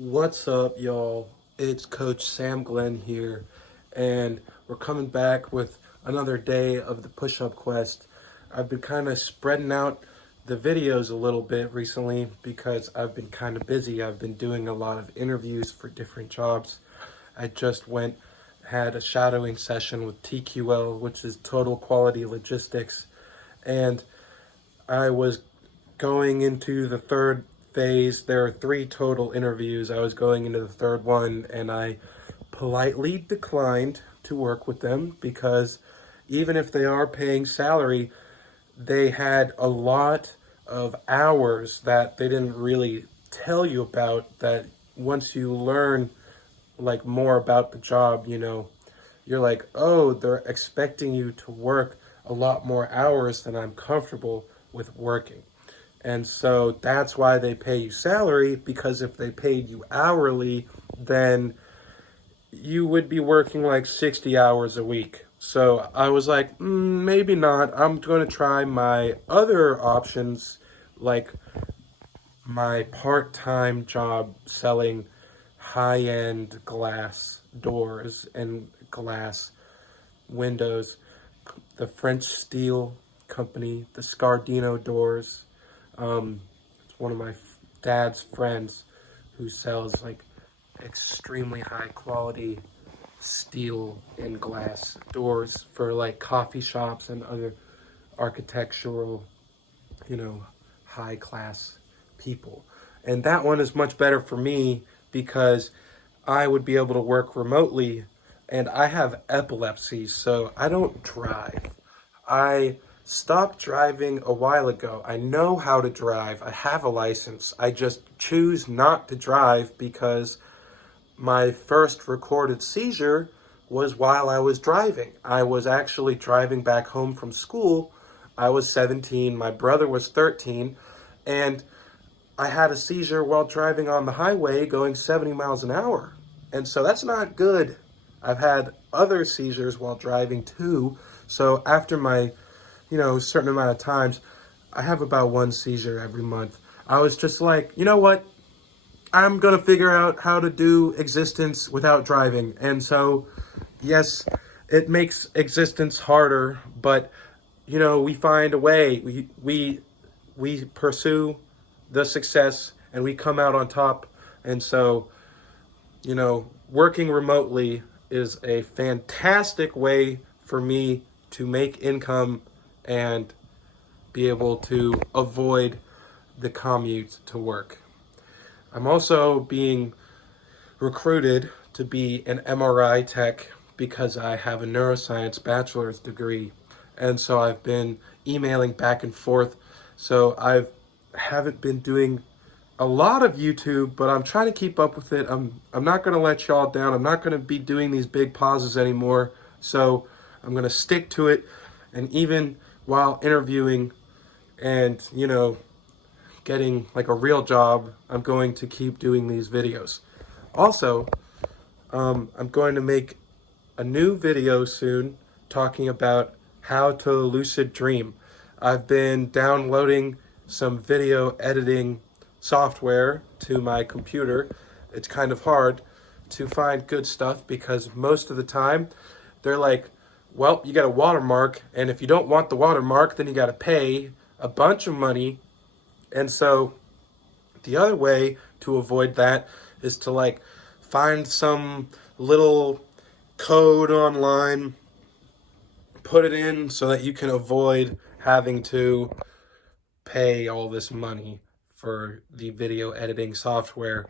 What's up, y'all? It's Coach Sam Glenn here, and we're coming back with another day of the push up quest. I've been kind of spreading out the videos a little bit recently because I've been kind of busy. I've been doing a lot of interviews for different jobs. I just had a shadowing session with TQL, which is Total Quality Logistics, and I was going into the third phase. There are three total interviews. I was going into the third one, and I politely declined to work with them because even if they are paying salary, they had a lot of hours that they didn't really tell you about, that once you learn like more about the job, you're like, oh, they're expecting you to work a lot more hours than I'm comfortable with working. And so that's why they pay you salary, because if they paid you hourly, then you would be working like 60 hours a week. So I was like, maybe not. I'm going to try my other options, like my part time job selling high end glass doors and glass windows, the French Steel Company, the Scardino doors. It's one of my dad's friends who sells like extremely high quality steel and glass doors for like coffee shops and other architectural, high class people. And that one is much better for me because I would be able to work remotely, and I have epilepsy, so I don't drive. I stopped driving a while ago. I know how to drive. I have a license. I just choose not to drive because my first recorded seizure was while I was driving. I was actually driving back home from school. I was 17, my brother was 13, and I had a seizure while driving on the highway going 70 miles an hour. And so that's not good. I've had other seizures while driving too. So after my, certain amount of times, I have about one seizure every month. I was just like, you know what? I'm going to figure out how to do existence without driving. And so, yes, it makes existence harder, but we find a way. We pursue the success and we come out on top. And so, working remotely is a fantastic way for me to make income and be able to avoid the commute to work. I'm also being recruited to be an MRI tech because I have a neuroscience bachelor's degree. And so I've been emailing back and forth. So I haven't been doing a lot of YouTube, but I'm trying to keep up with it. I'm not going to let y'all down. I'm not going to be doing these big pauses anymore. So I'm going to stick to it. And even while interviewing and, getting like a real job, I'm going to keep doing these videos. Also, I'm going to make a new video soon talking about how to lucid dream. I've been downloading some video editing software to my computer. It's kind of hard to find good stuff because most of the time they're like, well, you got a watermark, and if you don't want the watermark, then you got to pay a bunch of money. And so the other way to avoid that is to like find some little code online, put it in so that you can avoid having to pay all this money for the video editing software.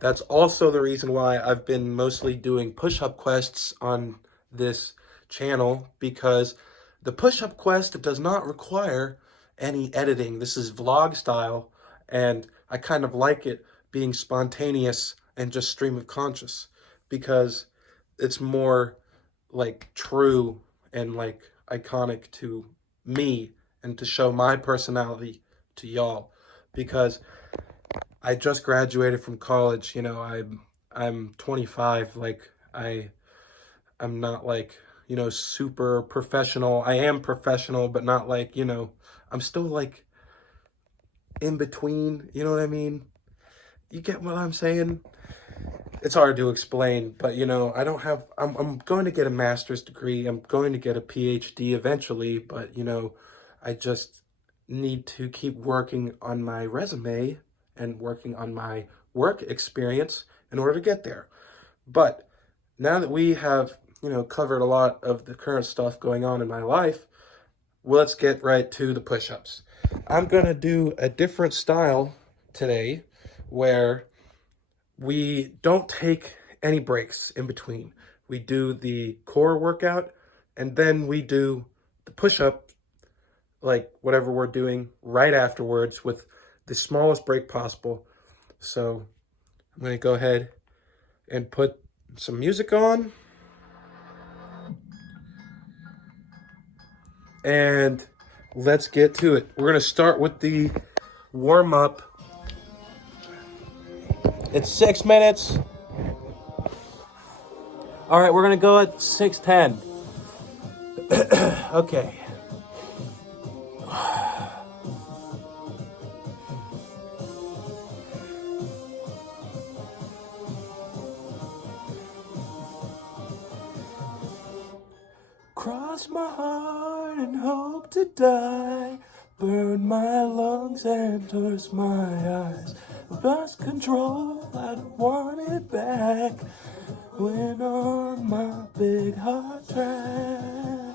That's also the reason why I've been mostly doing push-up quests on this channel, because the push-up quest does not require any editing. This is vlog style, and I kind of like it being spontaneous and just stream of conscious because it's more like true and like iconic to me and to show my personality to y'all, because I just graduated from college. I'm 25. Like I'm not like, super professional. I am professional, but not like, I'm still like in between, you know what I mean? You get what I'm saying? It's hard to explain, but you know, I'm going to get a master's degree. I'm going to get a PhD eventually, but you know, I just need to keep working on my resume and working on my work experience in order to get there. But now that we have, you know, covered a lot of the current stuff going on in my life, well, let's get right to the push-ups. I'm going to do a different style today where we don't take any breaks in between. We do the core workout and then we do the push-up, like whatever we're doing right afterwards with the smallest break possible. So I'm going to go ahead and put some music on. And let's get to it. We're going to start with the warm-up. It's 6 minutes. All right, we're going to go at 6:10. Okay. Cross my heart and hope to die. Burn my lungs and thirst my eyes. Lost control, I don't want it back. Went on my big heart track.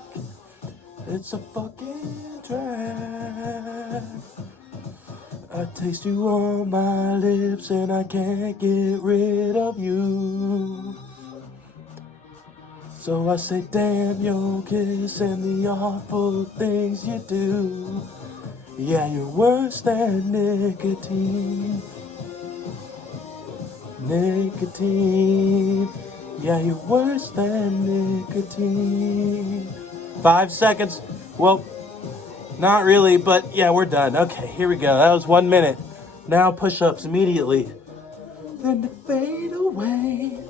It's a fucking track. I taste you on my lips and I can't get rid of you. So I say, damn your kiss and the awful things you do. Yeah, you're worse than nicotine. Nicotine. Yeah, you're worse than nicotine. 5 seconds. Well, not really, but yeah, we're done. Okay, here we go. That was 1 minute. Now push-ups immediately. Then to fade away.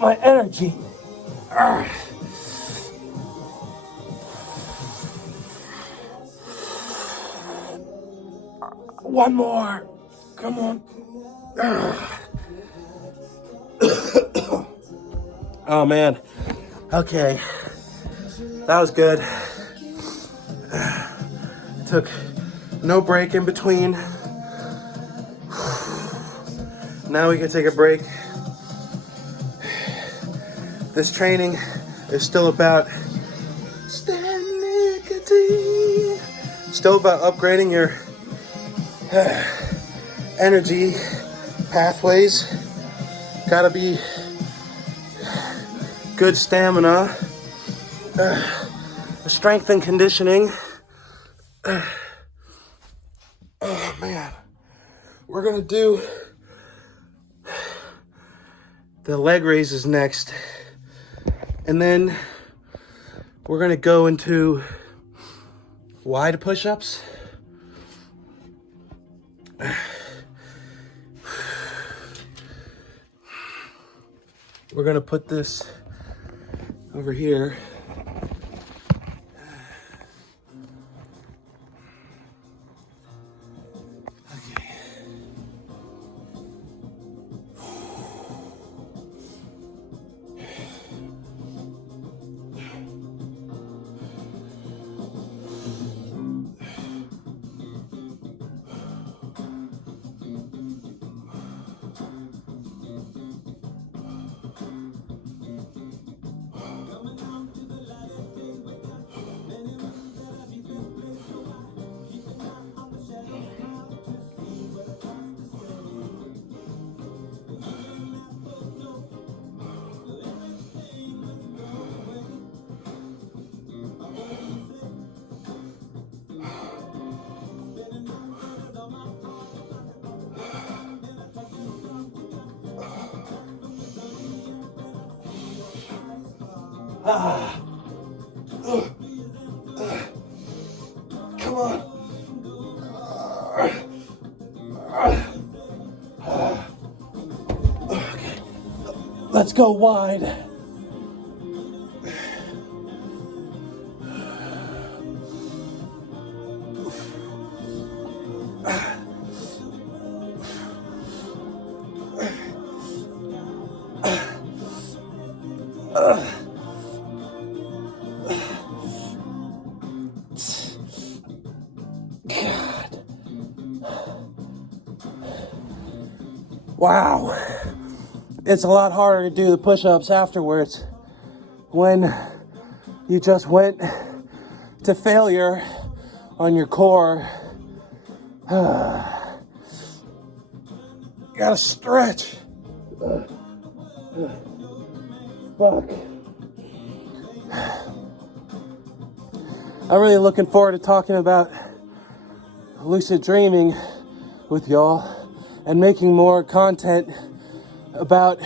My energy. One more. Come on. Oh man. Okay. That was good. Took no break in between. Now we can take a break. This training is still about nicotine. Still about upgrading your energy pathways. Gotta be good stamina, strength and conditioning. Oh man, we're gonna do the leg raises next, and then we're gonna go into wide push-ups. We're gonna put this over here. Okay. Come on. Okay. Let's go wide. God. Wow. It's a lot harder to do the push-ups afterwards when you just went to failure on your core. You gotta stretch. Fuck. I'm really looking forward to talking about lucid dreaming with y'all and making more content about,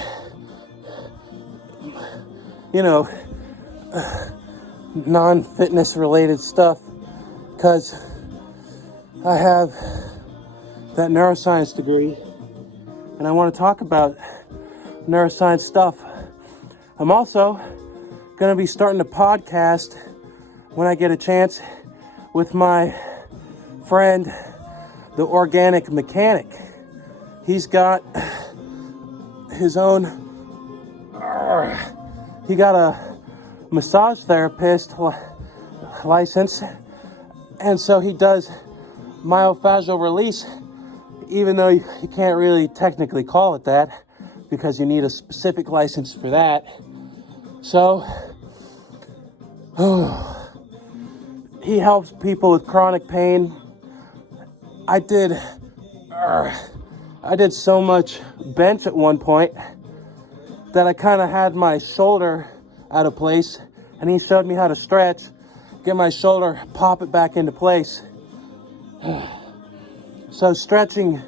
non-fitness related stuff, because I have that neuroscience degree and I want to talk about neuroscience stuff. I'm also going to be starting a podcast when I get a chance with my friend, the Organic Mechanic. He's got his own, he got a massage therapist license, and so he does myofascial release, even though you can't really technically call it that because you need a specific license for that. So he helps people with chronic pain. I did so much bench at one point that I kind of had my shoulder out of place, and he showed me how to stretch, get my shoulder, pop it back into place. So stretching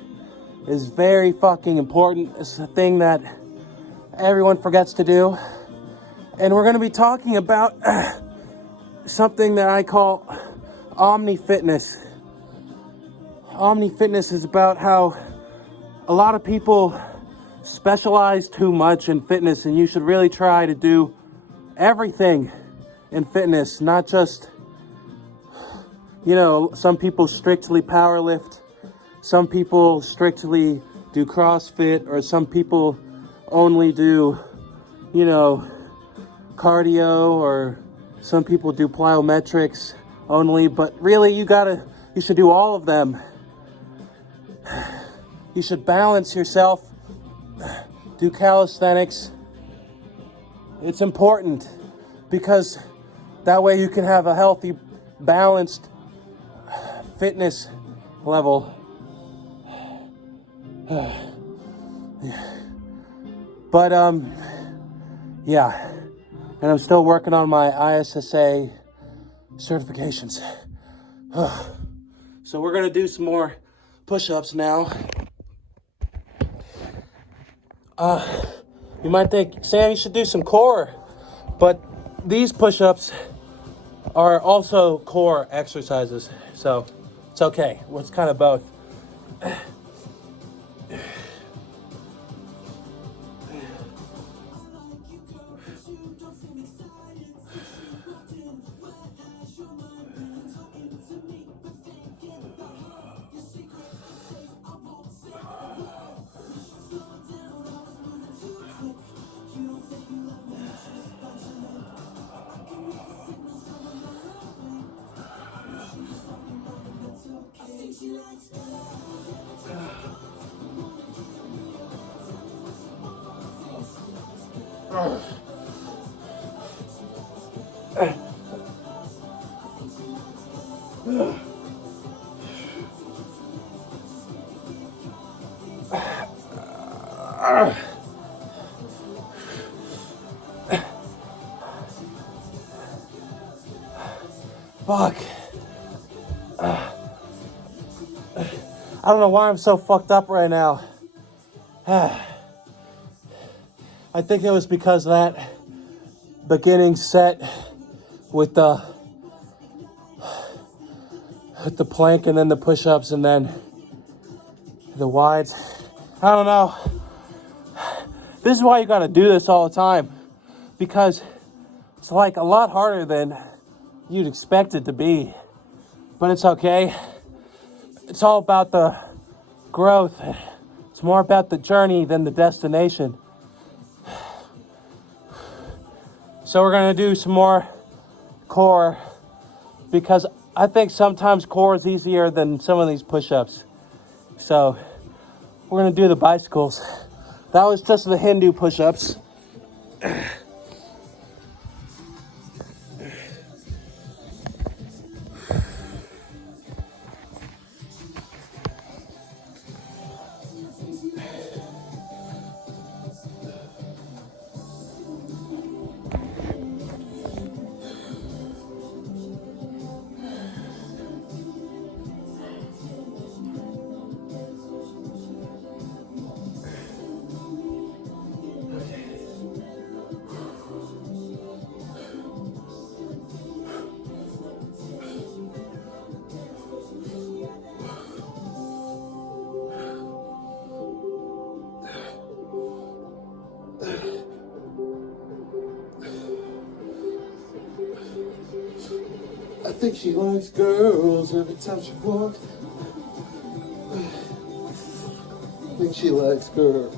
is very fucking important. It's a thing that everyone forgets to do. And we're going to be talking about something that I call Omni Fitness. Omni Fitness is about how a lot of people specialize too much in fitness, and you should really try to do everything in fitness, not just, some people strictly power lift, some people strictly do CrossFit, or some people only do, cardio, or some people do plyometrics only, but really you should do all of them. You should balance yourself, do calisthenics. It's important because that way you can have a healthy, balanced fitness level. But, yeah. And I'm still working on my ISSA certifications. So we're going to do some more push-ups now. You might think, Sam, you should do some core. But these push-ups are also core exercises. So it's okay. Well, it's kind of both. Fuck. I don't know why I'm so fucked up right now. I think it was because of that beginning set with the plank and then the push-ups and then the wides. I don't know. This is why you gotta do this all the time, because it's like a lot harder than you'd expect it to be, but it's okay. It's all about the growth. It's more about the journey than the destination. So we're gonna do some more core, because I think sometimes core is easier than some of these push-ups. So we're gonna do the bicycles. That was just the Hindu push-ups. I think she likes girls every time she walks. I think she likes girls.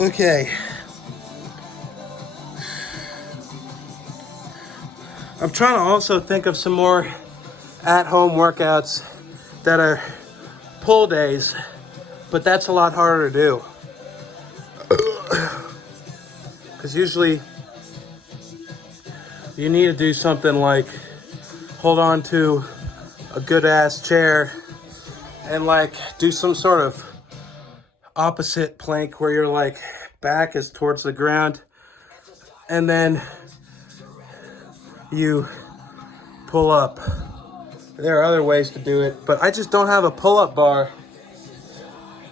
Okay. I'm trying to also think of some more at-home workouts that are pull days, but that's a lot harder to do. Because usually you need to do something like hold on to a good ass chair and like do some sort of opposite plank where your like back is towards the ground and then you pull up. There are other ways to do it, but I just don't have a pull-up bar,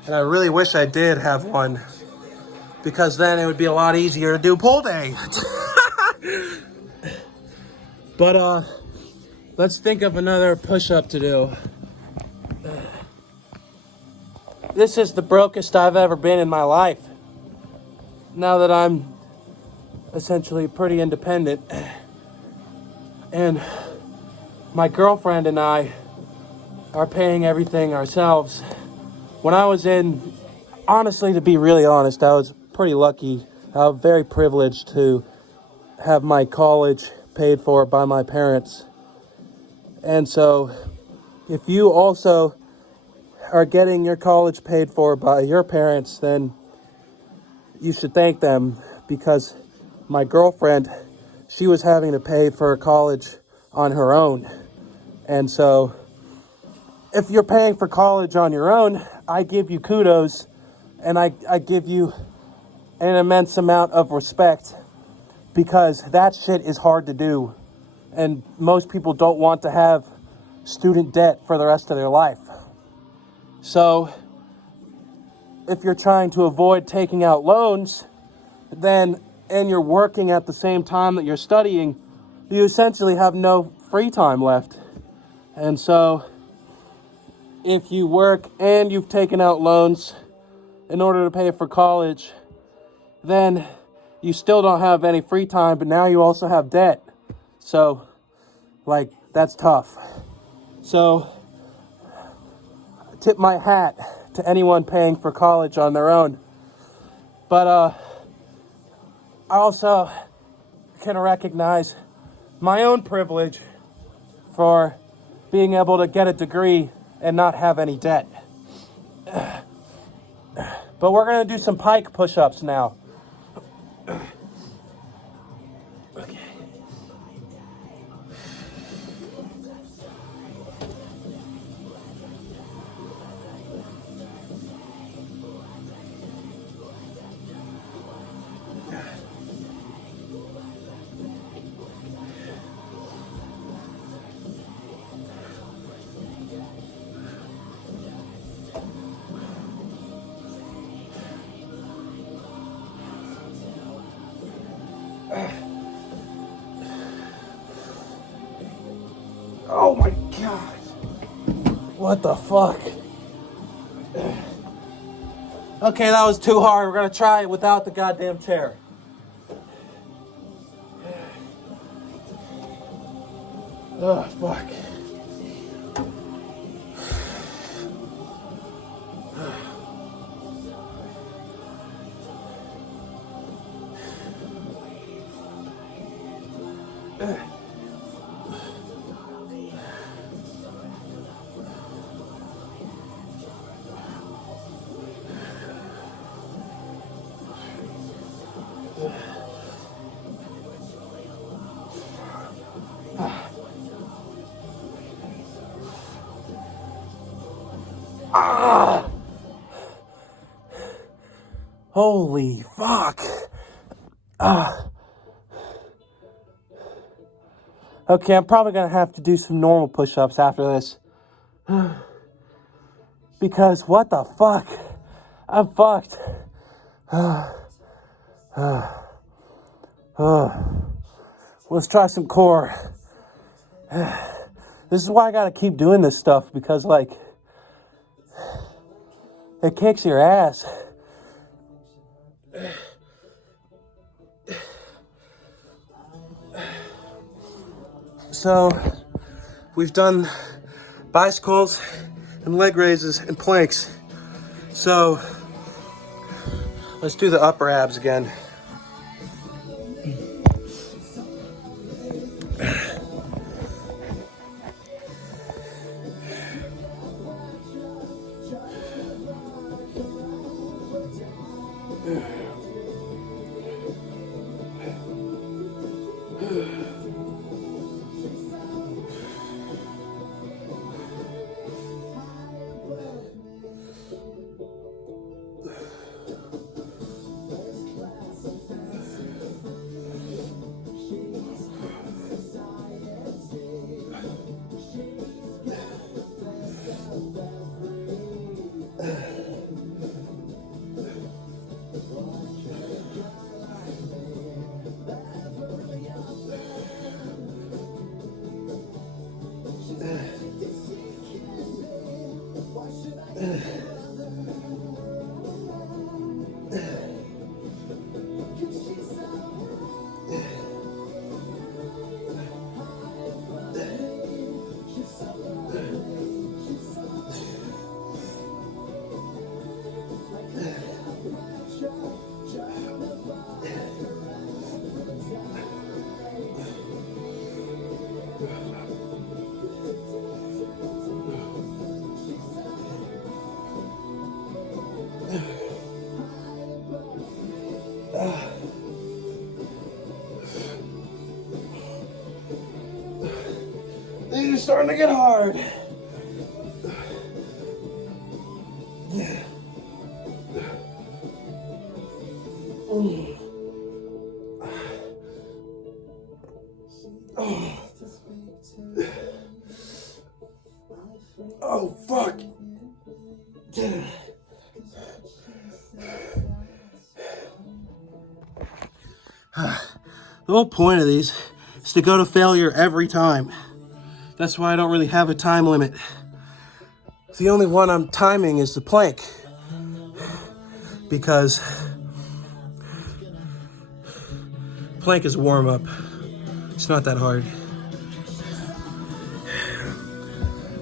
and I really wish I did have one, because then it would be a lot easier to do pull day. But let's think of another push-up to do. This is the brokest I've ever been in my life. Now that I'm essentially pretty independent, and my girlfriend and I are paying everything ourselves. When I was honestly, to be really honest, I was pretty lucky. I was very privileged to have my college paid for by my parents. And so, if you also are getting your college paid for by your parents, then you should thank them, because my girlfriend, she was having to pay for college on her own. And so if you're paying for college on your own, I give you kudos, and I give you an immense amount of respect, because that shit is hard to do. And most people don't want to have student debt for the rest of their life. So if you're trying to avoid taking out loans, then, and you're working at the same time that you're studying, you essentially have no free time left. And so if you work and you've taken out loans in order to pay for college, then you still don't have any free time, but now you also have debt. So, like, that's tough. So, tip my hat to anyone paying for college on their own. But I also can recognize my own privilege for being able to get a degree and not have any debt. But we're going to do some pike push-ups now. Okay. Oh my God. What the fuck? Okay, that was too hard. We're gonna try it without the goddamn chair. Oh, fuck. Ah! Holy fuck. Ah. Okay, I'm probably gonna have to do some normal push-ups after this. Because what the fuck? I'm fucked. Let's try some core. This is why I gotta keep doing this stuff, because like it kicks your ass. So we've done bicycles and leg raises and planks. So let's do the upper abs again. These are starting to get hard. Oh, fuck. The whole point of these is to go to failure every time. That's why I don't really have a time limit. The only one I'm timing is the plank. Because plank is a warm-up. It's not that hard.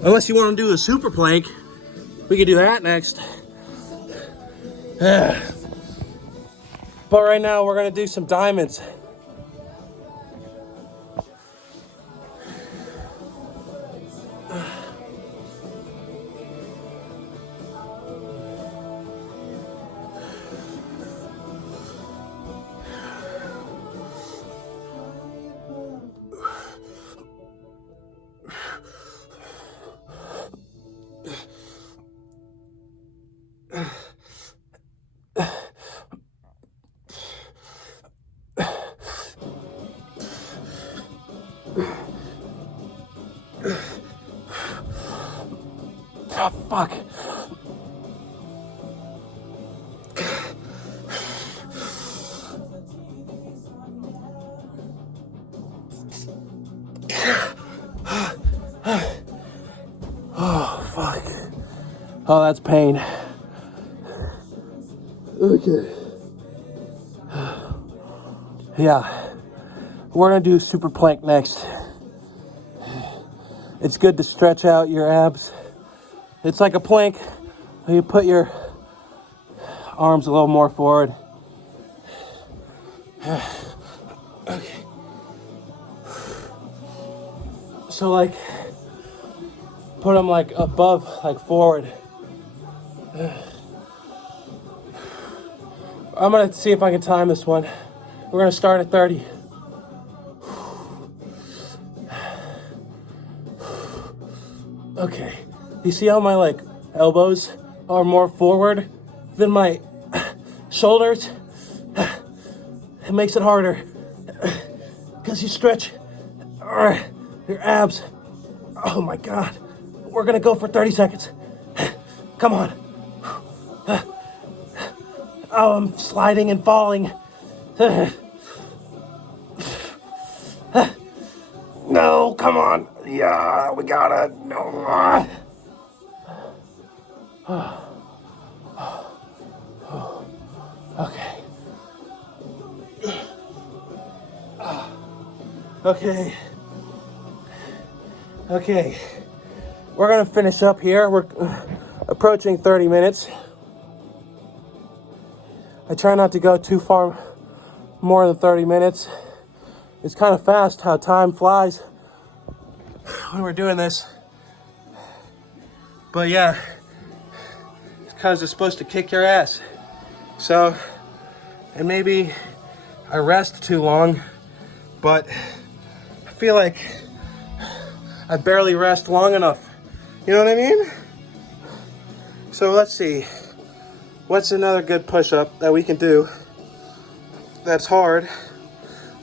Unless you want to do a super plank, we can do that next. But right now we're gonna do some diamonds. Oh, fuck. Oh, that's pain. Okay. Yeah. We're gonna do super plank next. It's good to stretch out your abs. It's like a plank. You put your arms a little more forward. Okay. So like, put them like above, like forward. I'm gonna see if I can time this one. We're gonna start at 30. Okay. You see how my like elbows are more forward than my shoulders? It makes it harder because you stretch your abs. Oh my God. We're gonna go for 30 seconds. Come on. Oh, I'm sliding and falling. No, come on. Yeah, we gotta. No. Okay. Okay. Okay. We're gonna finish up here. We're approaching 30 minutes. I try not to go too far more than 30 minutes. It's kind of fast how time flies when we're doing this. But yeah, it's because it's supposed to kick your ass. So, and maybe I rest too long, but I feel like I barely rest long enough. You know what I mean? So let's see. What's another good push-up that we can do that's hard?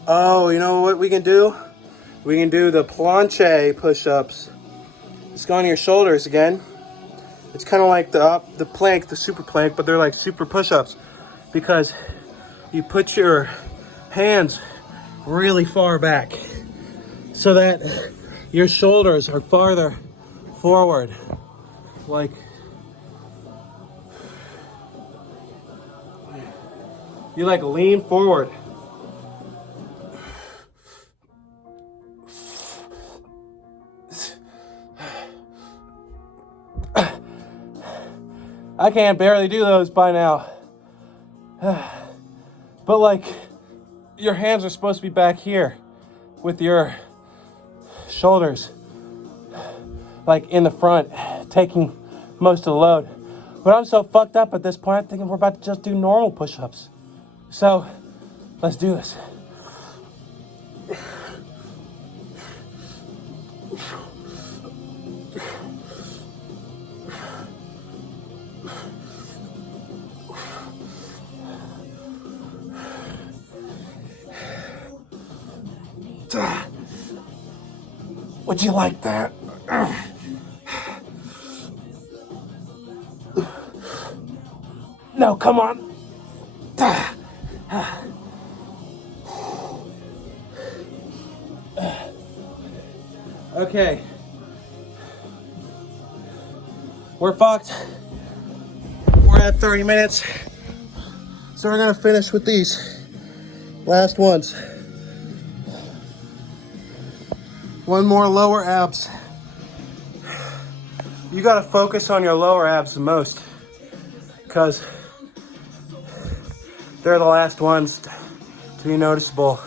Oh, you know what we can do? We can do the planche push-ups. Just go on your shoulders again. It's kind of like the plank, the super plank, but they're like super push-ups because you put your hands really far back so that your shoulders are farther forward. Like, you like lean forward. I can't barely do those by now. But like, your hands are supposed to be back here with your shoulders like in the front, taking most of the load. But I'm so fucked up at this point, I'm thinking we're about to just do normal push-ups. So, let's do this. Would you like that? No, come on. Okay. We're fucked. We're at 30 minutes. So we're gonna finish with these last ones. One more lower abs. You gotta focus on your lower abs the most because they're the last ones to be noticeable.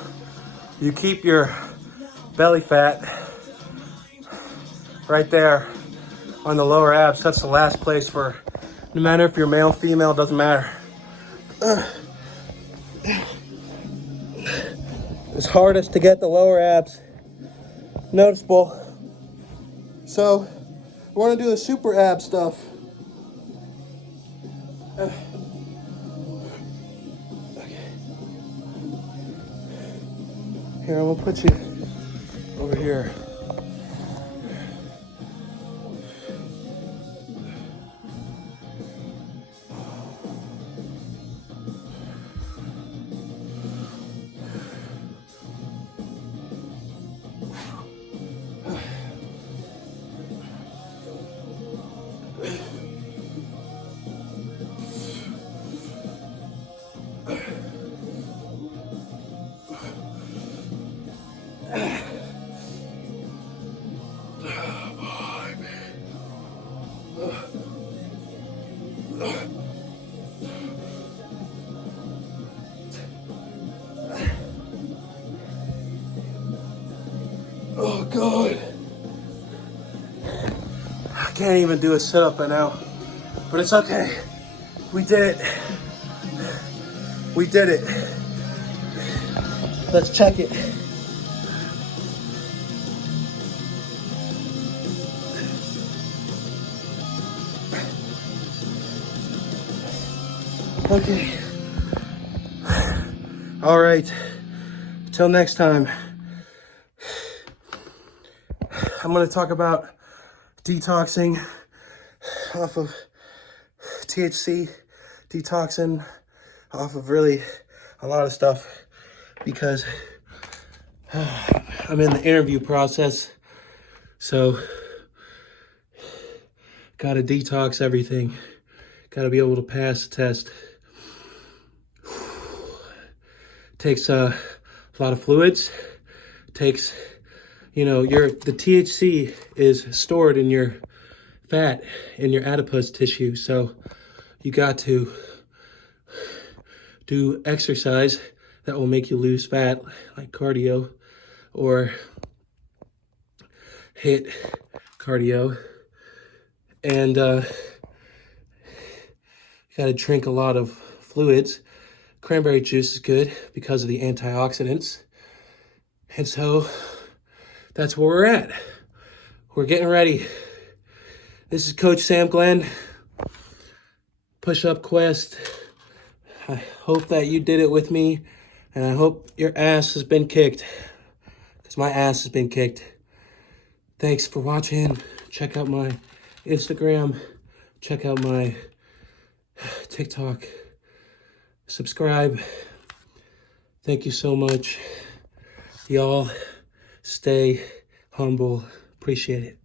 You keep your belly fat right there on the lower abs. That's the last place for, no matter if you're male, female, doesn't matter. It's hardest to get the lower abs noticeable. So we're gonna do the super ab stuff. Okay. Here, I'm gonna put you over here. good. I can't even do a sit-up right now, but it's okay. We did it. We did it. Let's check it. Okay. All right. Till next time. I'm going to talk about detoxing off of THC, detoxing off of really a lot of stuff, because I'm in the interview process. So, gotta detox everything. Gotta be able to pass the test. Takes a lot of fluids. Takes, the THC is stored in your fat, in your adipose tissue. So you got to do exercise that will make you lose fat, like cardio, or HIIT cardio. And you got to drink a lot of fluids. Cranberry juice is good because of the antioxidants. And so that's where we're at. We're getting ready. This is Coach Sam Glenn, Push-Up Quest. I hope that you did it with me, and I hope your ass has been kicked, because my ass has been kicked. Thanks for watching. Check out my Instagram. Check out my TikTok. Subscribe. Thank you so much. Y'all stay humble. Appreciate it.